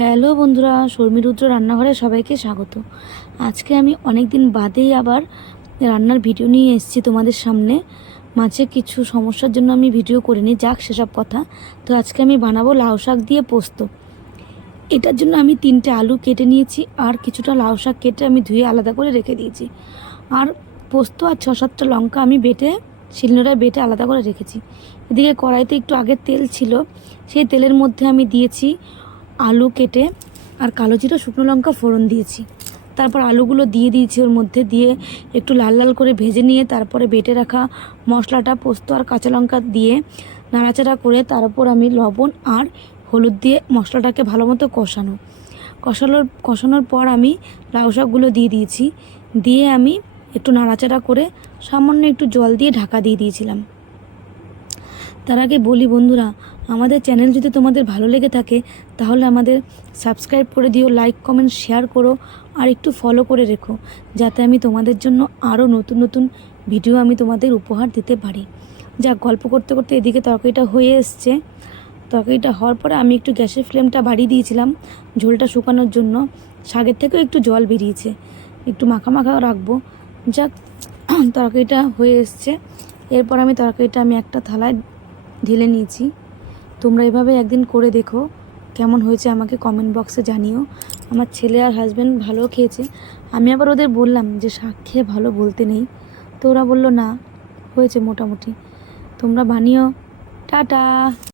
Hello বন্ধুরা শর্মিরুদ্র রান্নাঘরে সবাইকে স্বাগত। আজকে আমি অনেক দিন বাদেই আবার রান্নার ভিডিও নিয়ে এসেছি তোমাদের সামনে। মাঝে কিছু সমস্যার জন্য আমি ভিডিও করিনি, যাক সেসব কথা। তো আজকে আমি বানাবো লাউ শাক দিয়ে পোস্ত। এটার জন্য আমি তিনটে আলু কেটে নিয়েছি আর কিছুটা লাউ শাক কেটে আমি ধুয়ে আলাদা করে রেখে দিয়েছি। আর পোস্ত আর ছ সাতটা লঙ্কা আমি বেটে, শিলনোড়ায় বেটে আলাদা করে রেখেছি। এদিকে কড়াইতে একটু আগে তেল ছিল, সেই তেলের মধ্যে আমি দিয়েছি আলু কেটে আর কালো জিরা, শুকনো লঙ্কা ফোড়ন দিয়েছি। তারপর আলুগুলো দিয়ে দিয়েছি ওর মধ্যে দিয়ে একটু লাল লাল করে ভেজে নিয়ে তারপরে বেটে রাখা মশলাটা, পোস্ত আর কাঁচা লঙ্কা দিয়ে নাড়াচাড়া করে তার উপর আমি লবণ আর হলুদ দিয়ে মশলাটাকে ভালো মতো কষানো। কষানোর কষানোর পর আমি লাউ শাকগুলো দিয়ে দিয়েছি। দিয়ে আমি একটু নাড়াচাড়া করে সামান্য একটু জল দিয়ে ঢাকা দিয়ে দিয়েছিলাম। তার আগে বলি বন্ধুরা, আমাদের চ্যানেল যদি তোমাদের ভালো লেগে থাকে, তাহলে আমাদের সাবস্ক্রাইব করে দিও লাইক কমেন্ট শেয়ার করো, আর একটু ফলো করে রেখো, যাতে আমি তোমাদের জন্য আরও নতুন নতুন ভিডিও আমি তোমাদের উপহার দিতে পারি। যা গল্প করতে করতে এদিকে তরকারিটা হয়ে এসছে। তরকারিটা হওয়ার পরে আমি একটু গ্যাসের ফ্লেমটা বাড়িয়ে দিয়েছিলাম, ঝোলটা শুকানোর জন্য। শাকের থেকেও একটু জল বেরিয়েছে, একটু মাখা মাখা রাখব। যাক, তরকারিটা হয়ে এসছে। এরপর আমি তরকারিটা আমি একটা থালায় ঢেলে নিয়েছি। তোমরা এভাবে একদিন করে দেখো কেমন হয়েছে, আমাকে কমেন্ট বক্সে জানিও। আমার ছেলে আর হাজব্যান্ড ভালো খেয়েছে। আমি আবার ওদের বললাম যে, শাক খেয়ে ভালো বলতে নেই। তো ওরা বলল, না, হয়েছে মোটামুটি। তোমরা বানিও। টাটা!